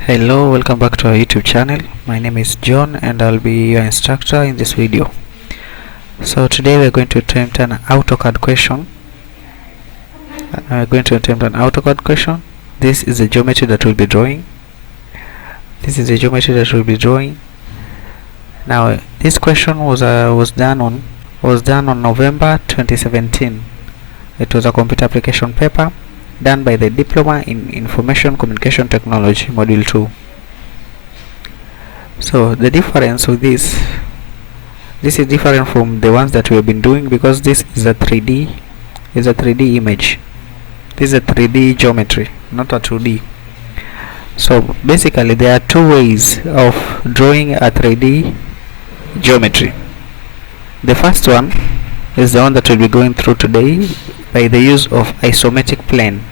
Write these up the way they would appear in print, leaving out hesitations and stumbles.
Hello, welcome back to our YouTube channel. My name is John and I'll be your instructor in this video. So today we're going to attempt an AutoCAD question. This is the geometry that we'll be drawing. Now this question was done on November 2017. It was a computer application paper done by the Diploma in Information Communication Technology, Module 2. So the difference with this is different from the ones that we have been doing because this is a 3D image. This is a 3D geometry, not a 2D. So basically there are two ways of drawing a 3D geometry. The first one is the one that we'll be going through today by the use of isometric plane.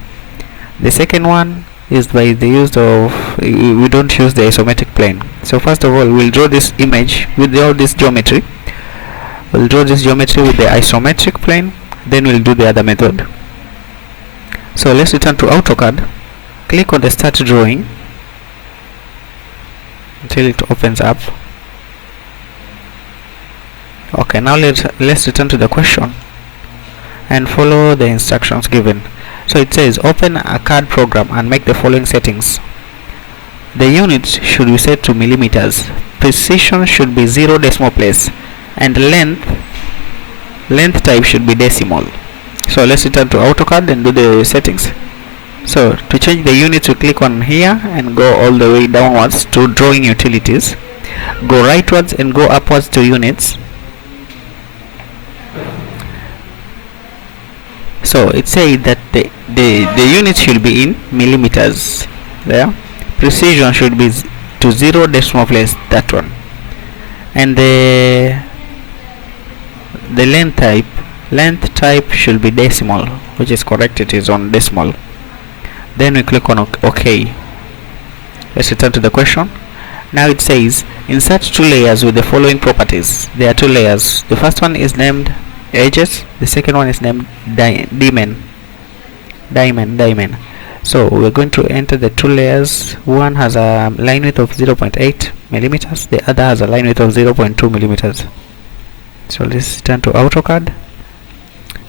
The second one is by the use of, we don't use the isometric plane. So first of all, we'll draw this image with all this geometry. We'll draw this geometry with the isometric plane, then we'll do the other method. So let's return to AutoCAD. Click on the start drawing until it opens up. Okay, now let's return to the question and follow the instructions given. So it says open a CAD program and make the following settings. The units should be set to millimeters. Precision should be 0 decimal place, and length type should be decimal. So let's return to AutoCAD and do the settings. So to change the units, we click on here and go all the way downwards to drawing utilities. Go rightwards and go upwards to units. So it says that the units should be in millimeters there. Precision should be to 0 decimal place, that one. And the length type should be decimal, which is correct, it is on decimal. Then we click on OK. Let's return to the question. Now it says insert two layers with the following properties. There are two layers. The first one is named edges, the second one is named diamond. So we're going to enter the two layers. One has a line width of 0.8 millimeters, the other has a line width of 0.2 millimeters. So let's turn to AutoCAD,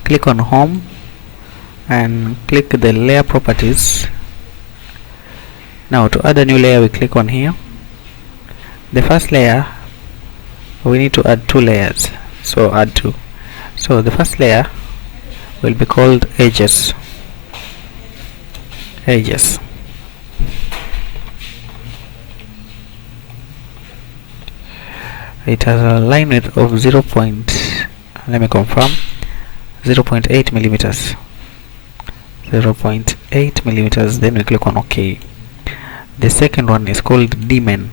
click on home and click the layer properties. Now to add a new layer, we click on here. The first layer, we need to add two layers, so add two. So the first layer will be called edges. It has a line width of 0.8 millimeters. 0.8 millimeters. Then we click on OK. The second one is called diamond.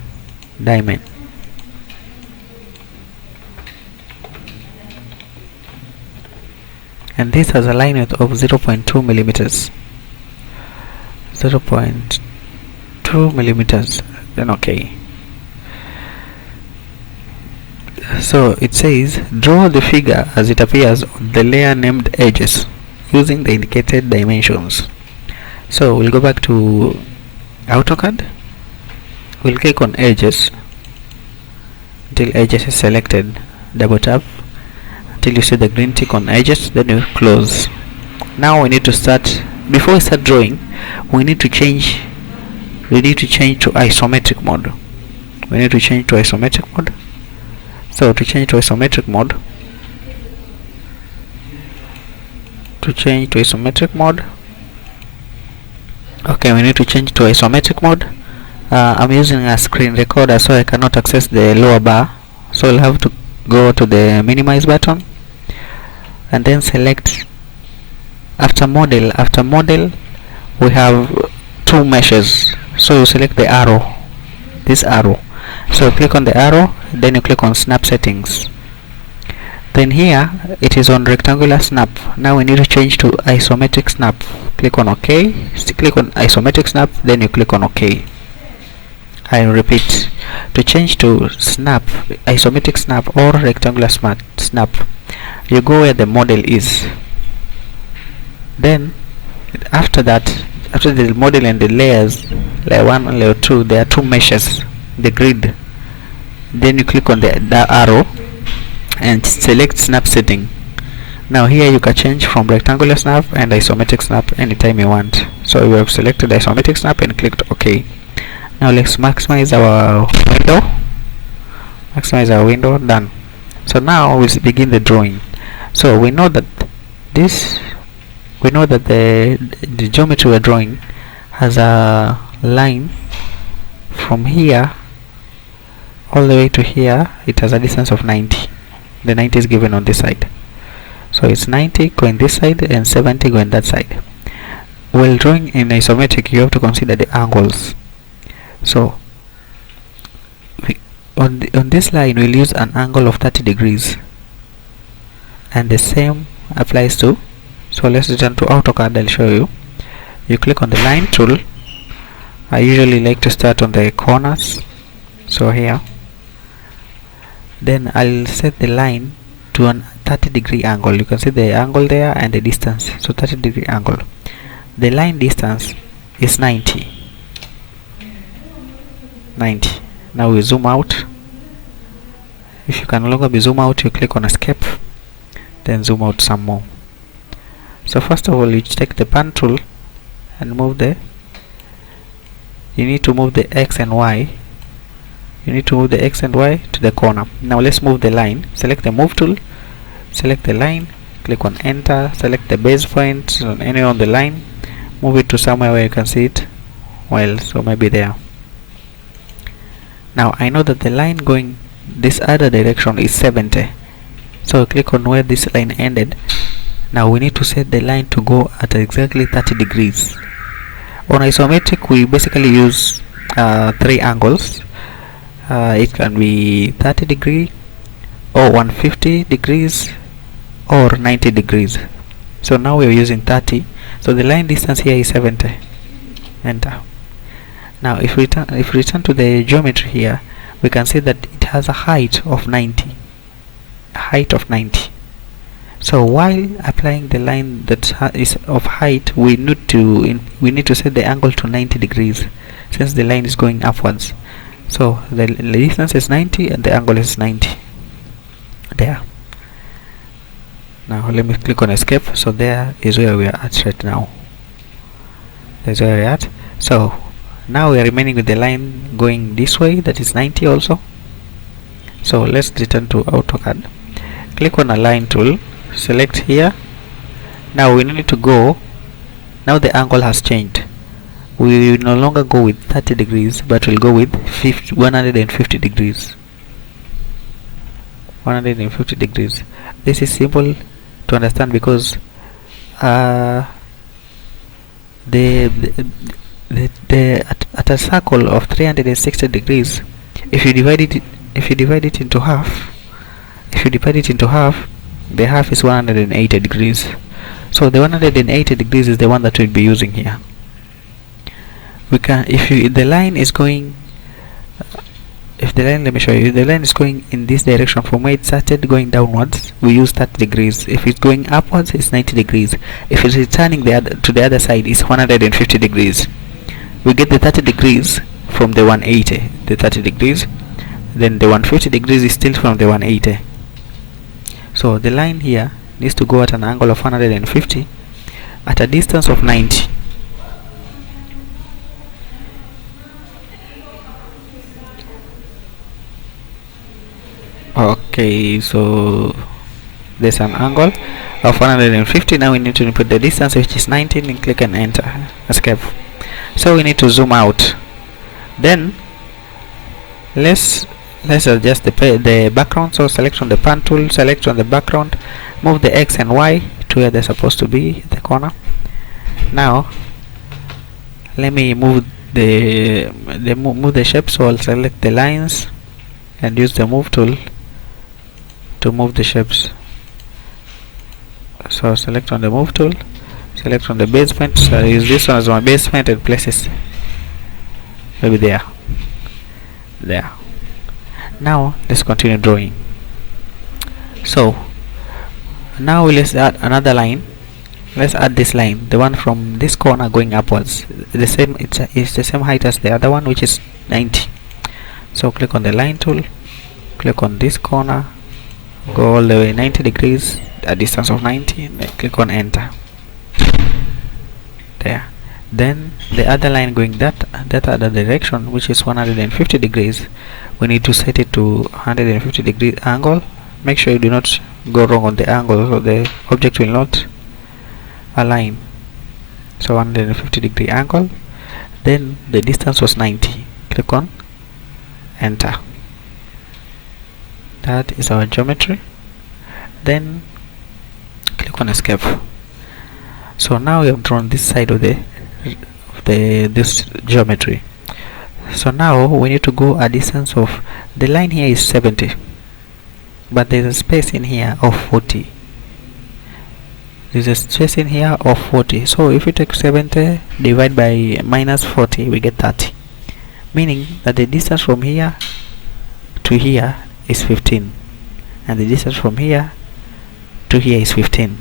And this has a line width of 0.2 millimeters. 0.2 millimeters. Then OK. So it says draw the figure as it appears on the layer named edges using the indicated dimensions. So we'll go back to AutoCAD. We'll click on edges until edges is selected. Double tap until you see the green tick on edges, then you close. Now we need to start. Before we start drawing, we need to change to isometric mode. So to change to isometric mode, okay, we need to change to isometric mode. I'm using a screen recorder, so I cannot access the lower bar, so I'll have to go to the minimize button and then select after model we have two meshes, so you select the arrow, this arrow. So click on the arrow, then you click on snap settings. Then here it is on rectangular snap. Now we need to change to isometric snap. Click on OK. Click on isometric snap, then you click on OK. I repeat, to change to snap, isometric snap or rectangular snap, you go where the model is. Then after that, after the model and the layers layer 1 and layer 2, there are two meshes, the grid. Then you click on the arrow and select snap setting. Now here you can change from rectangular snap and isometric snap anytime you want. So we have selected isometric snap and clicked OK. Now let's maximize our window. Maximize our window. Done. So now we'll begin the drawing. So we know that the geometry we're drawing has a line from here all the way to here. It has a distance of 90. The 90 is given on this side. So it's 90 going this side and 70 going that side. While drawing in isometric, you have to consider the angles. So on this line we'll use an angle of 30 degrees, and the same applies to. So let's return to AutoCAD. I'll show you. You click on the line tool. I usually like to start on the corners, so here. Then I'll set the line to an 30-degree angle. You can see the angle there and the distance. So 30-degree angle. The line distance is 90. Now we zoom out. If you can no longer be zoom out, you click on escape, then zoom out some more. So first of all, you take the pen tool and you need to move the X and Y. You need to move the X and Y to the corner. Now let's move the line. Select the move tool, select the line, click on enter, select the base point anywhere on the line, move it to somewhere where you can see it well, so maybe there. Now I know that the line going this other direction is 70, so click on where this line ended. Now we need to set the line to go at exactly 30 degrees. On isometric we basically use 3 angles. It can be 30 degree or 150 degrees or 90 degrees. So now we are using 30, so the line distance here is 70. Enter. Now if we return to the geometry here, we can see that it has a height of 90. So while applying the line that is of height, we need to set the angle to 90 degrees since the line is going upwards. So the distance is 90 and the angle is 90. There. Now let me click on escape. So there is where we are at right now. That's where we are at. So now we are remaining with the line going this way, that is 90 also. So let's return to AutoCAD. Click on align tool, select here. Now we need to go. Now the angle has changed. We will no longer go with 30 degrees, but we'll go with 150 degrees. 150 degrees. This is simple to understand because at a circle of 360 degrees, if you divide it into half, the half is 180 degrees. So the 180 degrees is the one that we'll be using here. We can, if the line is going, let me show you. If the line is going in this direction from where it started going downwards, we use 30 degrees. If it's going upwards, it's 90 degrees. If it's returning to the other side, it's 150 degrees. We get the 30 degrees from the 180. The 30 degrees, then the 150 degrees is still from the 180. So the line here needs to go at an angle of 150 at a distance of 90. Okay, so there's an angle of 150. Now we need to input the distance, which is 19, and click and enter, escape. So we need to zoom out. Then let's adjust the background. So select on the pan tool, select on the background, move the X and Y to where they're supposed to be, the corner. Now let me move the shape. So I'll select the lines and use the move tool to move the shapes. So select on the move tool, select on the base point. So I use this one as my base point and place it maybe there. Now let's continue drawing. So now let's add another line let's add this line, the one from this corner going upwards, the same, it's the same height as the other one, which is 90. So click on the line tool, click on this corner, go all the way 90 degrees, a distance of 90, and then click on enter. There. Then the other line going that other direction, which is 150 degrees, we need to set it to 150 degree angle. Make sure you do not go wrong on the angle, so the object will not align. So 150 degree angle, then the distance was 90. Click on enter. That is our geometry. Then click on escape. So now we have drawn this side of this geometry. So now we need to go a distance of, the line here is 70, but there's a space in here of 40. There's a space in here of 40. So if we take 70 divide by minus 40, we get 30, meaning that the distance from here to here is 15, and the distance from here to here is 15.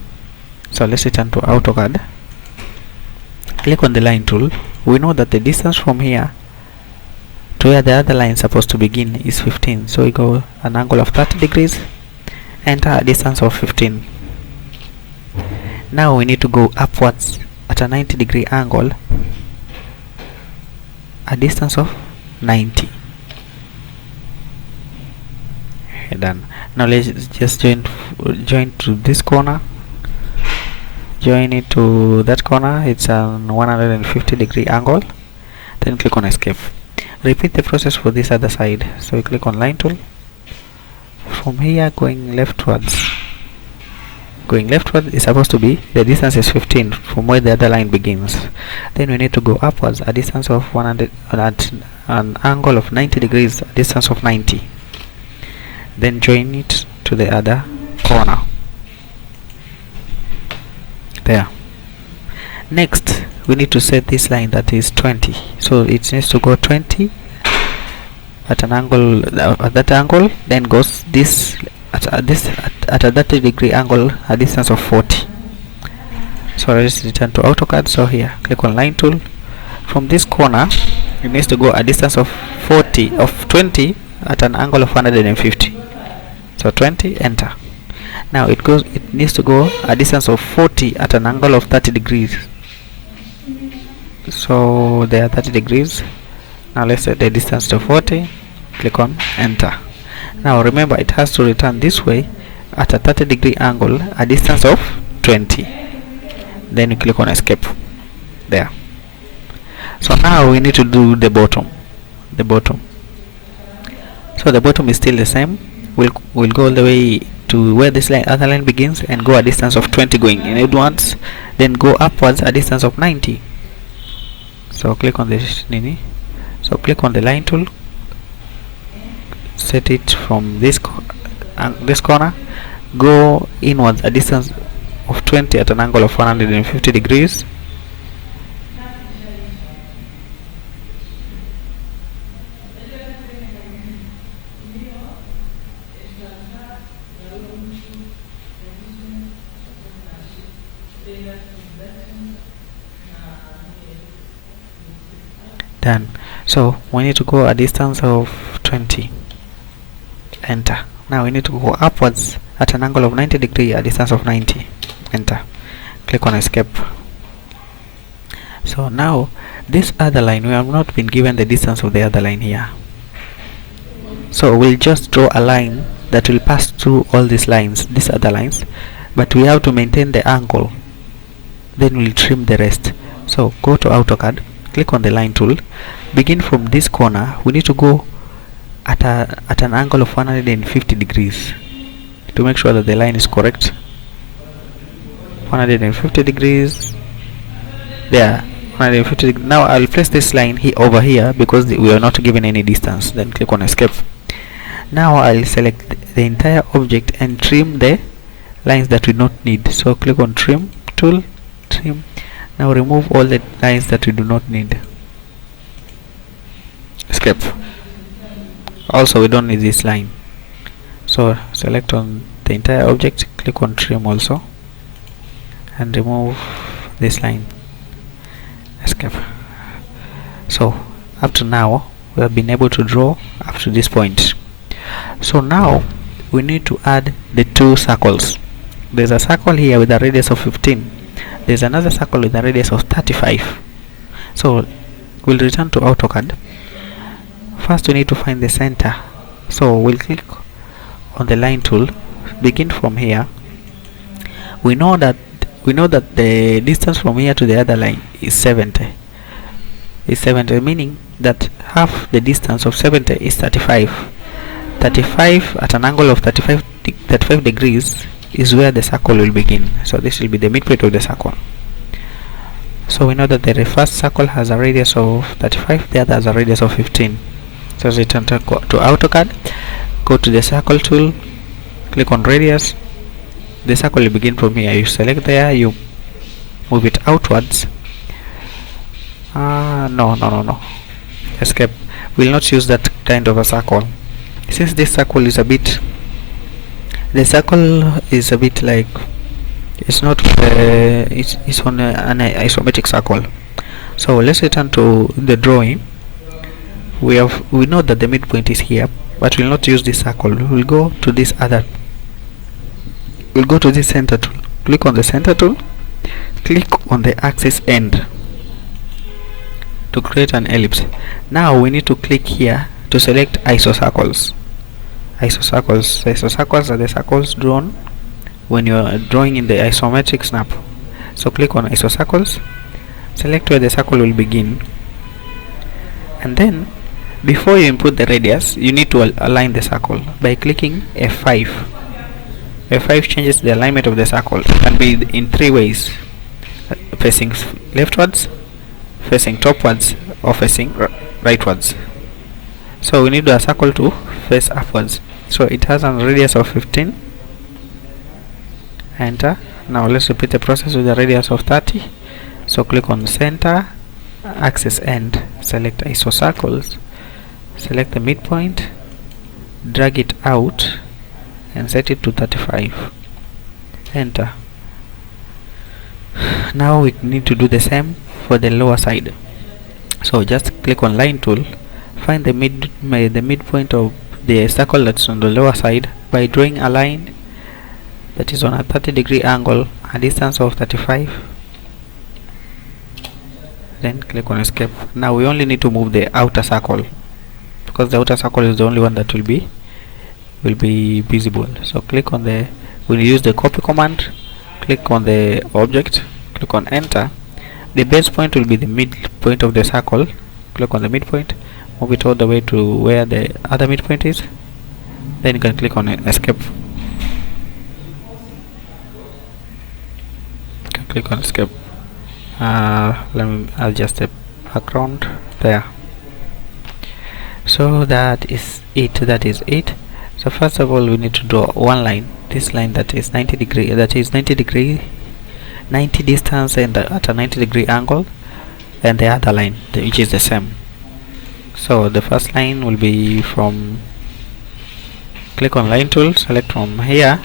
So let's return to AutoCAD, click on the line tool. We know that the distance from here to where the other line is supposed to begin is 15, so we go an angle of 30 degrees, enter a distance of 15. Now we need to go upwards at a 90 degree angle, a distance of 90. Okay, done. Now let's just join to this corner, join it to that corner, it's a 150 degree angle, then click on escape. Repeat the process for this other side. So we click on line tool, from here going leftwards is supposed to be, the distance is 15 from where the other line begins. Then we need to go upwards a distance of 100 at an angle of 90 degrees, a distance of 90, then join it to the other corner. There. Next we need to set this line that is 20, so it needs to go 20 at an angle, at that angle, then goes this at a 30 degree angle, a distance of 40. So let's return to AutoCAD. So here click on line tool, from this corner it needs to go a distance of 20 at an angle of 150. So 20, enter. Now it needs to go a distance of 40 at an angle of 30 degrees. So there are 30 degrees. Now let's set the distance to 40, click on enter. Now remember, it has to return this way at a 30 degree angle, a distance of 20. Then you click on escape. There. So now we need to do the bottom. So the bottom is still the same. We'll go all the way to where this other line begins and go a distance of 20 going inwards, then go upwards a distance of 90. So click on this so click on the line tool, set it from this corner, go inwards a distance of 20 at an angle of 150 degrees. Done. So we need to go a distance of 20, enter. Now we need to go upwards at an angle of 90 degrees, a distance of 90, enter. Click on escape. So now this other line, we have not been given the distance of the other line here, so we'll just draw a line that will pass through all these lines, these other lines, but we have to maintain the angle, then we'll trim the rest. So go to AutoCAD, click on the line tool, begin from this corner. We need to go at an angle of 150 degrees to make sure that the line is correct. 150 degrees there, 150 degrees. Now I'll place this line here over here because we are not given any distance. Then click on escape. Now I'll select the entire object and trim the lines that we don't need. So click on trim tool, trim. Now remove all the lines that we do not need. Escape. Also we don't need this line, so select on the entire object, click on trim also, and remove this line. Escape. So up to now we have been able to draw up to this point. So now we need to add the two circles. There's a circle here with a radius of 15. There's another circle with a radius of 35. So we'll return to AutoCAD. First we need to find the center. So we'll click on the line tool, begin from here. We know that the distance from here to the other line is 70. Meaning that half the distance of 70 is 35. 35 at an angle of 35 degrees is where the circle will begin. So this will be the midpoint of the circle. So we know that the first circle has a radius of 35, the other has a radius of 15. So return to AutoCAD, go to the circle tool, click on radius. The circle will begin from here. You select there, you move it outwards. No. Escape. We'll not use that kind of a circle. Since this circle is a bit, like, it's not it's on an isometric circle. So let's return to the drawing. We know that the midpoint is here, but we'll not use this circle. We'll go to this center tool. Click on the center tool, click on the axis end to create an ellipse. Now we need to click here to select isocircles. Isocircles are the circles drawn when you are drawing in the isometric snap. So click on isocircles, select where the circle will begin, and then before you input the radius, you need to align the circle by clicking F5. F5 changes the alignment of the circle. It can be in three ways: facing leftwards, facing topwards, or facing rightwards. So we need a circle to face upwards. So it has a radius of 15. Enter. Now let's repeat the process with a radius of 30. So click on center, axis end, select isocircles, select the midpoint, drag it out and set it to 35. Enter. Now we need to do the same for the lower side. So just click on line tool, find the midpoint of the circle that's on the lower side by drawing a line that is on a 30-degree angle, a distance of 35. Then click on escape. Now we only need to move the outer circle, because the outer circle is the only one that will be visible. So click on we'll use the copy command, click on the object, click on enter. The base point will be the midpoint of the circle. Click on the midpoint, move it all the way to where the other midpoint is, then you can click on escape. Click on escape. Let me adjust the background there. So that is it. So first of all, we need to draw one line, this line that is 90 distance and at a 90-degree angle, and the other line which is the same. So the first line will be from, click on line tool, select from here,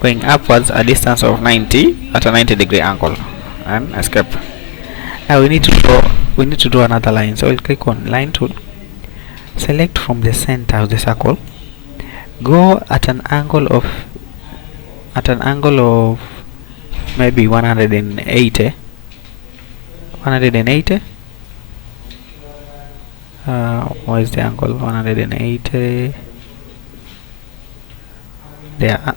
going upwards a distance of 90 at a 90-degree angle, and escape. Now we need to draw another line. So we'll click on line tool, select from the center of the circle, go at an angle of maybe 180. What is the angle? 180 there.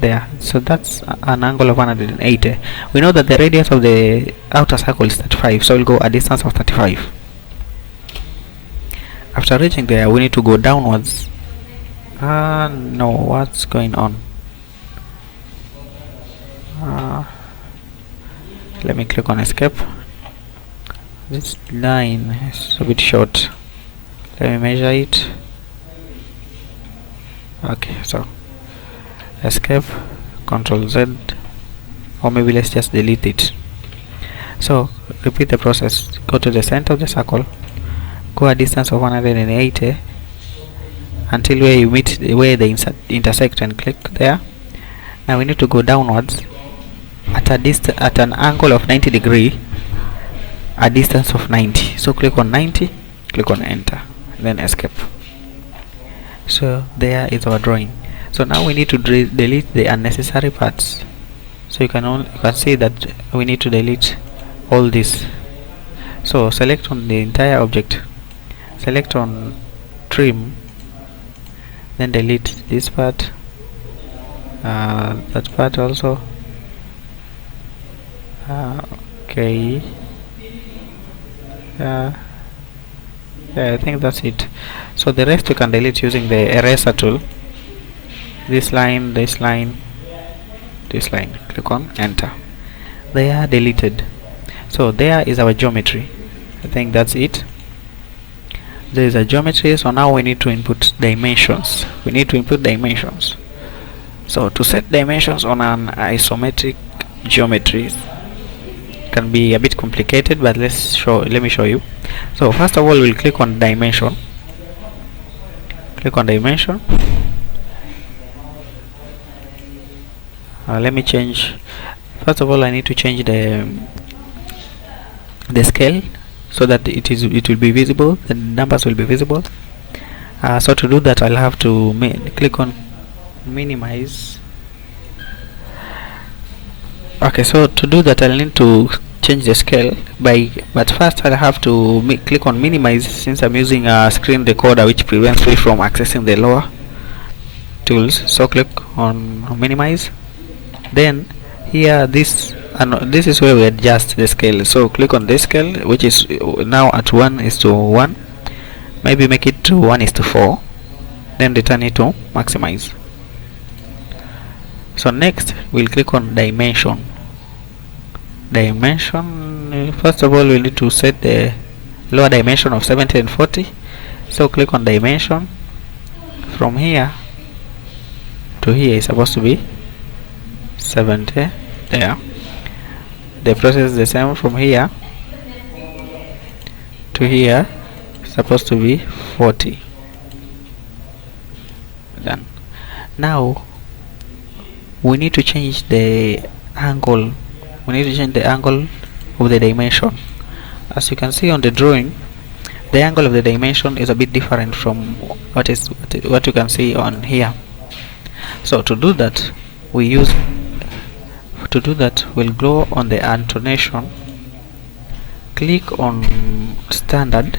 There. So that's an angle of 180. We know that the radius of the outer circle is 35, so we'll go a distance of 35. After reaching there, we need to go downwards. No, what's going on? Let me click on escape. This line is a bit short. Let me measure it. Okay, so escape, Ctrl Z, or maybe let's just delete it. So repeat the process. Go to the center of the circle, go a distance of 180 until where you meet where they intersect, and click there. Now we need to go downwards at an angle of 90 degree, a distance of 90. So click on 90, click on enter, then escape. So there is our drawing. So now we need to delete the unnecessary parts. So you can see that we need to delete all this. So select on the entire object, select on trim, then delete this part, that part also. Okay, yeah, I think that's it. So the rest you can delete using the eraser tool. This line, this line, this line. Click on enter. They are deleted. So there is our geometry. I think that's it. There is a geometry. So now we need to input dimensions. So to set dimensions on an isometric geometry can be a bit complicated, but let me show you. So first of all, we'll click on dimension. Click on dimension. Let me change. First of all, I need to change the scale so that it will be visible. The numbers will be visible. So to do that, I'll have to click on minimize. Okay, so to do that, I'll need to change the scale but first I'll have to click on minimize, since I'm using a screen recorder which prevents me from accessing the lower tools. So click on minimize. Then here this is where we adjust the scale. So click on this scale, which is now at 1:1. Maybe make it to 1:4. Then return it to maximize. So next we'll click on dimension. First of all, we need to set the lower dimension of 70 and 40. So click on dimension. From here to here is supposed to be 70. There. The process is the same. From here to here supposed to be 40. Done. Now we need to change the angle. Of the dimension. As you can see on the drawing, the angle of the dimension is a bit different from what you can see on here. So to do that, we'll go on the annotation, click on standard,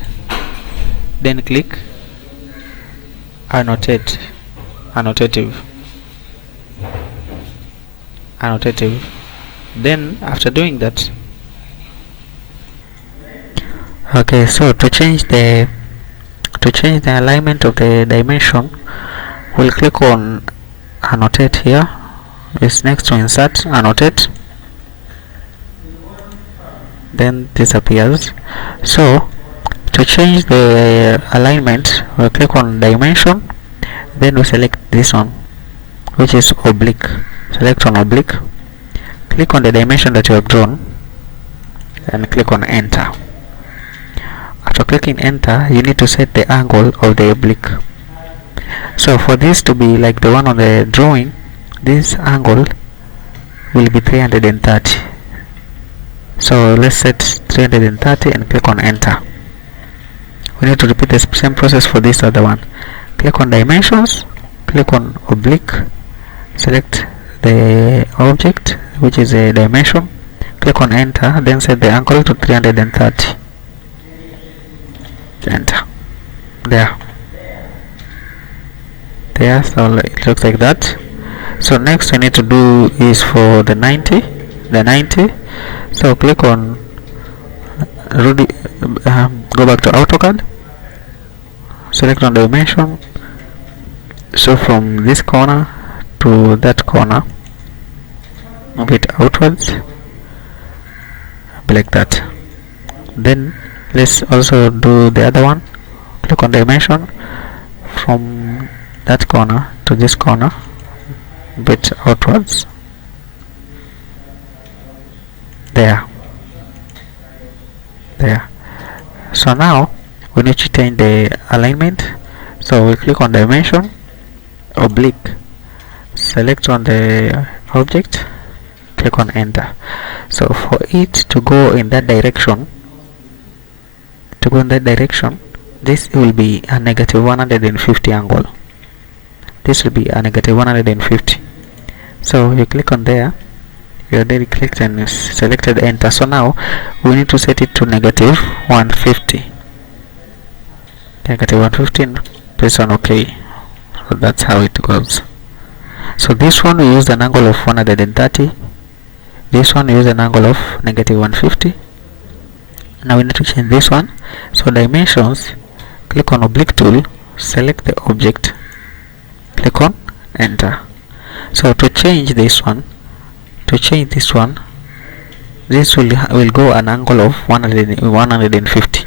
then click annotative. Then after doing that, okay, so to change the alignment of the dimension, we'll click on annotate here. It's next to insert, annotate, then disappears. So to change the alignment, we'll click on dimension, then we select this one, which is oblique. Select on oblique, click on the dimension that you have drawn, and click on enter. After clicking enter, you need to set the angle of the oblique. So for this to be like the one on the drawing, this angle will be 330. So let's set 330 and click on enter. We need to repeat the same process for this other one. Click on dimensions, click on oblique, select the object, which is a dimension, click on enter, then set the angle to 330. Enter. There, so it looks like that. So next we need to do is for the 90. So click on go back to AutoCAD, select on dimension. So from this corner to that corner, move it outwards, like that. Then let's also do the other one. Click on dimension, from that corner to this corner, bit outwards. There. So now we need to change the alignment. So we click on dimension, oblique, select on the object, click on enter. So for it to go in that direction, this will be a negative 150 angle. This will be a negative 150. So you click on there, you already clicked and selected enter. So now we need to set it to negative 150. Negative 115, press on OK. So that's how it goes. So this one we use an angle of 130. This one we use an angle of negative 150. Now we need to change this one. So dimensions, click on oblique tool, select the object, click on enter. So to change this one, this will go an angle of 150.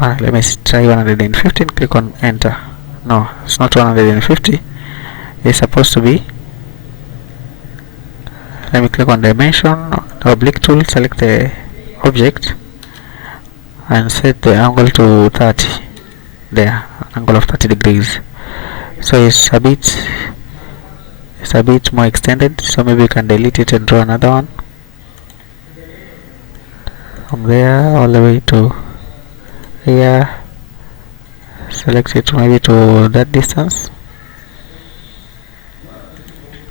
Let me try 115. Click on enter. No, it's not 150. It's supposed to be. Let me click on dimension, oblique tool, select the object and set the angle to 30. There, angle of 30 degrees. So it's a bit more extended, so maybe you can delete it and draw another one from there all the way to here. Select it maybe to that distance.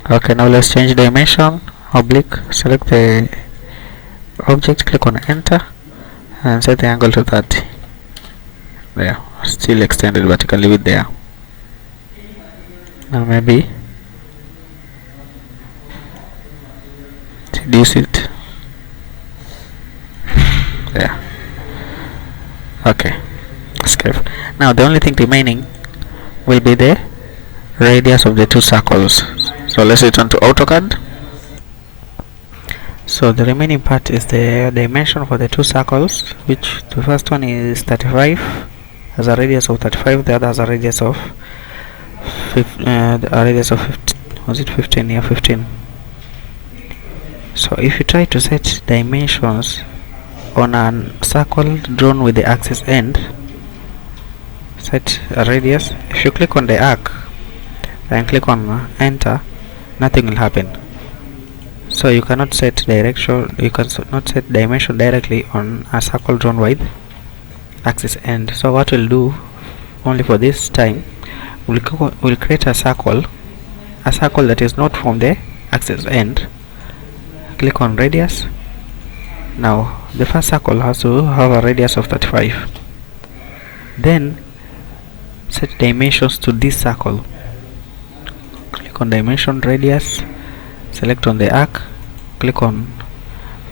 Okay, now let's change dimension, oblique, select the object, click on enter and set the angle to 30. There, still extended, but you can leave it there. Now maybe reduce it there. Okay, escape. Now the only thing remaining will be the radius of the two circles. So let's return to AutoCAD. So the remaining part is the dimension for the two circles, which the first one is 35, has a radius of 35, the other has a radius of 15, was it 15? Yeah, 15. So if you try to set dimensions on a circle drawn with the axis end, set a radius. If you click on the arc and click on enter, nothing will happen. So you cannot set direction, you cannot set dimension directly on a circle drawn with axis end. So what we'll do only for this time, we'll create a circle that is not from the axis end. Click on radius. Now the first circle has to have a radius of 35. Then set dimensions to this circle. Click on dimension, radius, select on the arc, click on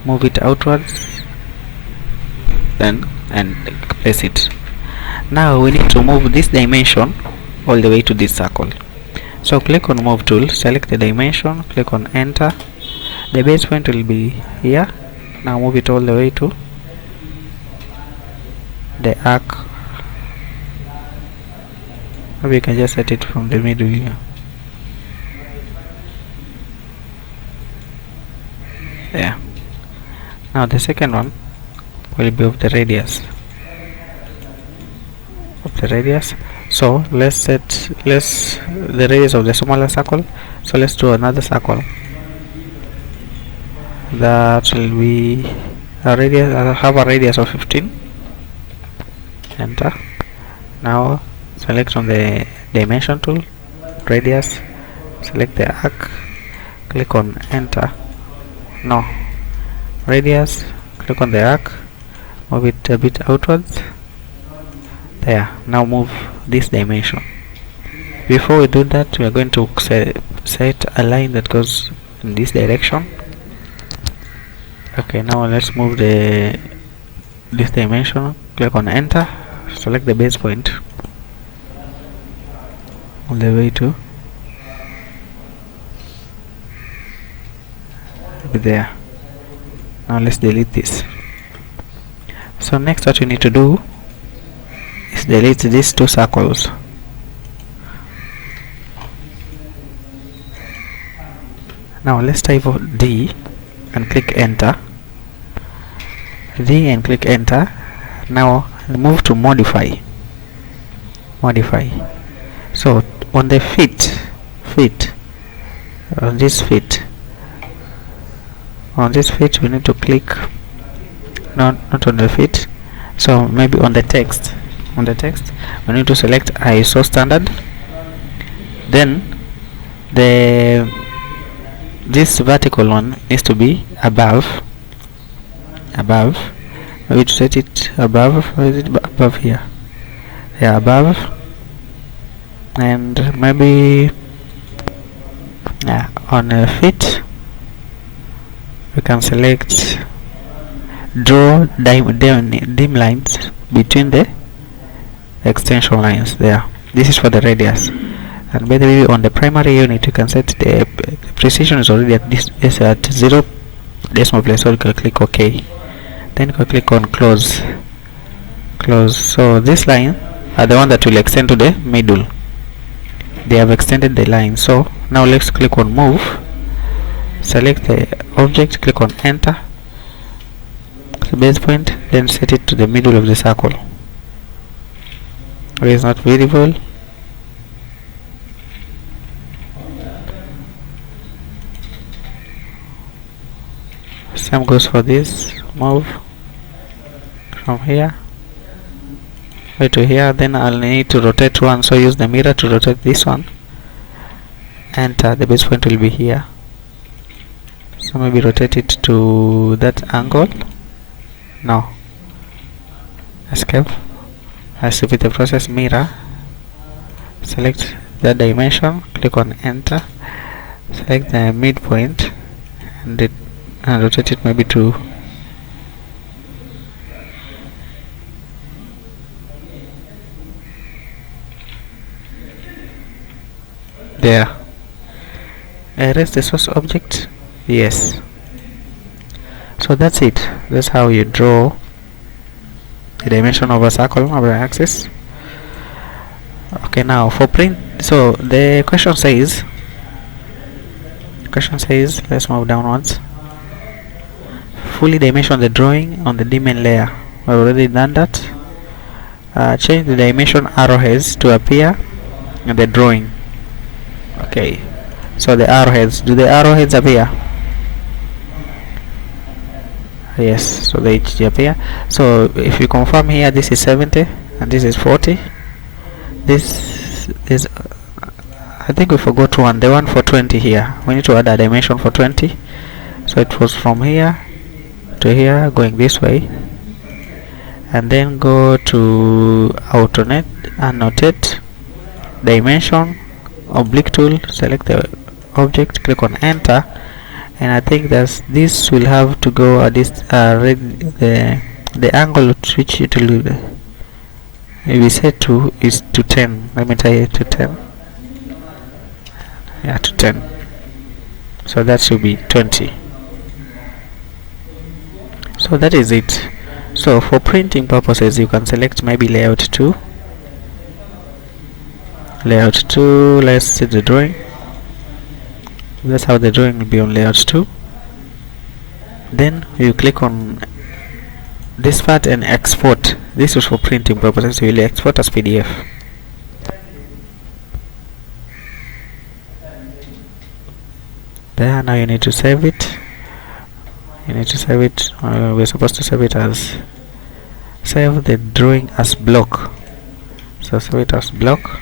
move it outwards, then and place it. Now we need to move this dimension all the way to this circle. So click on move tool, select the dimension, click on enter. The base point will be here. Now move it all the way to the arc. Maybe you can just set it from the middle here. There. Now the second one will be of the radius. So let's set the radius of the smaller circle. So let's do another circle that will be a radius, have a radius of 15. Enter. Now select on the dimension tool, radius, select the arc, click on enter. No, radius, click on the arc, move it a bit outwards. There. Now move this dimension. Before we do that, we are going to set a line that goes in this direction. Okay, now let's move this dimension. Click on enter, select the base point all the way to there. Now let's delete this. So next what we need to do is delete these two circles. Now let's type D and click enter. D and click enter. Now move to modify. So on the feet, on this feet, on this feet we need to click, not on the feet, so maybe on the text. On the text we need to select ISO standard, then this vertical one needs to be above, maybe to set it above. Or is it above here? Yeah, above. And maybe on a feet we can select draw dim lines between the extension lines there. This is for the radius. And by the way, on the primary unit you can set the precision is already at this is at 0 decimal place, so you can click OK, then you can click on close. So this line are the one that will extend to the middle. They have extended the line. So now let's click on move, select the object, click on enter, the base point, then set it to the middle of the circle. It is not visible. Same goes for this. Move from here right to here, then I'll need to rotate one, so use the mirror to rotate this one. Enter, the base point will be here, so maybe rotate it to that angle. Now escape. As repeat the process, mirror, select that dimension, click on enter, select the midpoint and rotate it maybe to there. Erase the source object. Yes. So that's it. That's how you draw the dimension of a circle over an axis. Okay, now for print, so the question says, let's move downwards. Fully dimension the drawing on the dimen layer. We've already done that. Change the dimension arrowheads to appear in the drawing. Okay, so the arrowheads, do the arrowheads appear? Yes, so they appear. So if you confirm here, this is 70 and this is 40. This is, I think we forgot one, the one for 20 here. We need to add a dimension for 20. So it was from here to here, going this way, and then go to AutoCAD, annotate dimension, oblique tool, select the object, click on enter, and I think that this will have to go at this the angle at which it will be set to is to 10. Let me tell you, to 10. Yeah, to 10. So that should be 20. So that is it. So for printing purposes you can select maybe layout 2. Layout 2, let's see the drawing. That's how the drawing will be on layout 2. Then you click on this part and export. This is for printing purposes. You will export as PDF. There, now you need to save it. We're supposed to save it as, save the drawing as block. So save it as block.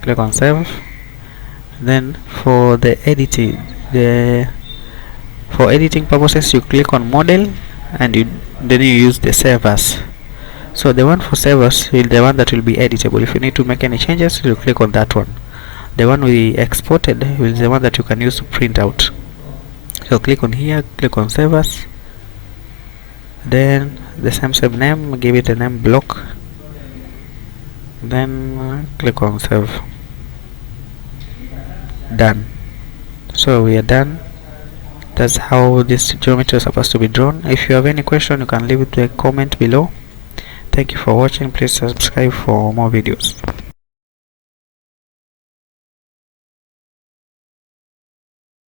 Click on save. Then for the editing, for editing purposes, you click on model and then you use the save as. So the one for save as is the one that will be editable. If you need to make any changes, you click on that one. The one we exported is the one that you can use to print out. So click on here, click on save as, then the same name, give it a name block, then click on save. Done. So we are done. That's how this geometry is supposed to be drawn. If you have any question, you can leave it in the comment below. Thank you for watching. Please subscribe for more videos.